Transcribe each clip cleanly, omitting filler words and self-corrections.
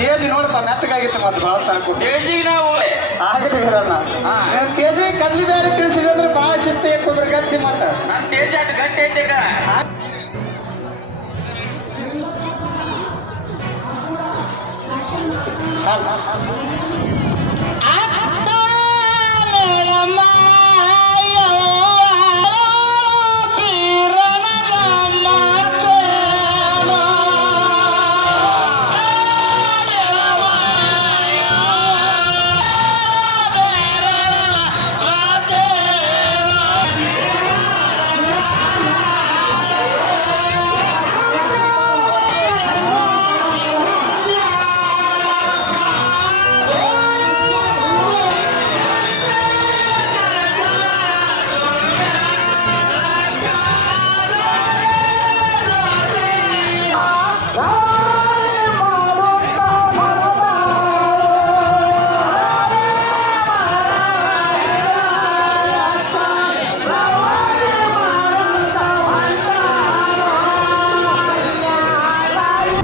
ತೇಜಿ ನೋಡಪ್ಪ ಮೆತ್ತಗಾಗಿತ್ತು ಮತ್ತೆ ಭಾಳ ತನಕ ತೇಜಿಗೆ ನಾವು ಆಗಲಿ ಇರಲ್ಲ ತೇಜಿ ಕಡ್ಲಿ ಬೇರೆ ತಿಳಿಸಿದ್ರೆ ಭಾಳ ಶಿಸ್ತು ಕುದ್ರ ಗಚ್ಚಿ ಮತ್ತ ನನ್ನ ತೇಜ್ ಅಟ್ ಗಟ್ಟಿ ಐತೆ ಈಗ.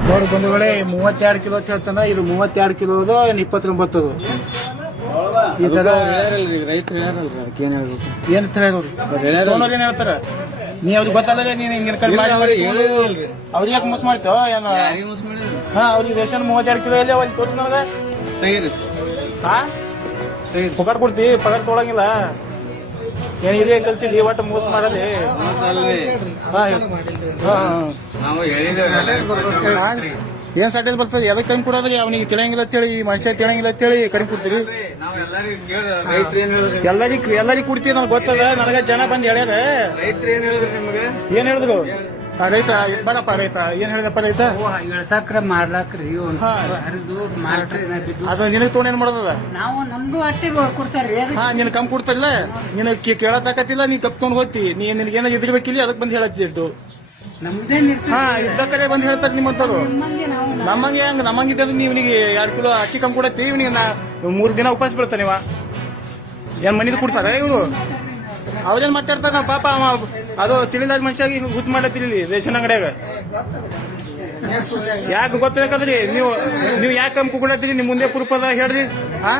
ನೋಡಿ ಬಂಧುಗಳೇ 32 ಕಿಲೋ ಅಂತ ಹೇಳ್ತಾನ. ಇದು 32 ಕಿಲೋದು 29 ಈ ತರ ರೈತರು ಹೇಳ್ರಲ್ರಿ ಅದಕ್ಕೆ ಏನ್ ಹೇಳ್ಬೇಕು ಏನ್ ತಗೊಂಡವ್ರು ಏನ್ ಹೇಳ್ತಾರ. ನೀ ಅವ್ರಿಗೆ ಗೊತ್ತಲ್ಲ ನೀನ್ ಹಿಂಗಿನ ಕಡೆ ಮಾಡಿ ಅವ್ರಿಗೆ ಯಾಕೆ ಮೋಸ ಮಾಡ್ತೇವ ಏನು? ಹಾ ಅವ್ರಿಗೆ ರೇಷನ್ 32 ಕಿಲೋ ಅಲ್ಲಿ ಅವ್ರಿಗೆ ತೋರ್ಸ್ ನನಗ ಹಾ ಪಗಾರ್ ಕೊಡ್ತಿ. ಪಗಾರ್ ತೊಗೊಳಂಗಿಲ್ಲ ಏನ್ ಇದೇ ಕಲ್ತಿದ್ದಿ ಒಟ್ಟು ಮೋಸ ಮಾಡಲಿ. ಏನ್ ಸಾಟೇಜ್ ಬರ್ತದೆ ಎದಕ್ಕೆ ಕಡಿಮೆ ಕೊಡೋದ್ರಿ? ಅವನಿಗೆ ತಿಳಿಯಂಗಿಲ್ಲ ಅಂತೇಳಿ ಈ ಮನುಷ್ಯ ತಿಳಿಯಂಗಿಲ್ಲ ಅಂತೇಳಿ ಕಡಿಮೆ ಕೊಡ್ತೀರಿ. ಎಲ್ಲರಿಗೂ ಕೊಡ್ತೀವಿ ನನಗೆ ಗೊತ್ತದ. ನನಗ ಜನ ಬಂದ್ ಹೇಳ್ಯಾರ. ಏನ್ ಹೇಳಿದ್ರು ರೈತ ಬರಪ್ಪ ರೈತ ಏನ್ ಹೇಳಿದಪ್ಪ ರೈತ ಇಳ್ಸಾಕ್ರ ಮಾಡ್ಲಾಕ್ರಿ ಅದು ನಿನಗ್ ತೊಗೊಂಡ್ ಏನ್ ಮಾಡೋದ? ನಾವು ನಮ್ದು ಅಟ್ಟೆ ಕೊಡ್ತಾರ್ರಿ. ಹಾ ನಿನ್ ಕಮ್ ಕೊಡ್ತಾರಿಲ್ಲ ನಿನ್ ಕೇಳತಾಕತ್ತಿಲ್ಲ. ನೀ ಕಪ್ ತೊಗೊಂಡ್ ಹೋಗ್ತಿ. ನೀ ನಿನಗೇನ ಇದ್ರಬೇಕಿಲ್ಲ ಅದಕ್ಕೆ ಬಂದ್ ಹೇಳತ್ತಿಟ್ಟು. ನಮ್ದೇನ್ ಹಾ ಇದ್ದಕ್ಕರೆ ಬಂದ್ ಹೇಳ್ತಾರೆ ನಿಮ್ಮಂತವ್ರು. ನಮ್ಮಂಗೆ ಹಂಗ ನಮ್ಮಂಗಿದ್ದ ನೀವನಿಗೆ 2 ಕಿಲೋ ಅಕ್ಕಿ ಕಮ್ ಕೊಡತ್ತಿ. ಇವನಿಗೆ 3 ದಿನ ಉಪವಾಸ ಬಿಡ್ತಾನೆ ಇವ. ಏನ್ ಮನಿದ್ ಕೊಡ್ತಾರ ಇವ್ರು? ಅವ್ರೇನ್ ಮಾತಾಡ್ತಾರ ಪಾಪ ಅದು ತಿಳಿದಾಗ ಮನುಷ್ಯಾಗಿ ಹುಚ್ಚ ಮಾಡತ್ತಿರ್ಲಿ ರೇಷನ್ ಅಂಗಡಿಯಾಗ. ಯಾಕೆ ಗೊತ್ತಿರಕದ್ರಿ ನೀವು ಯಾಕೆ ಕಮ್ಮಿ ಕೊಡತ್ತೀರಿ? ನಿಮ್ ಮುಂದೆ ಪ್ರೂಫ್ ಅದ ಹೇಳ್ರಿ. ಹಾ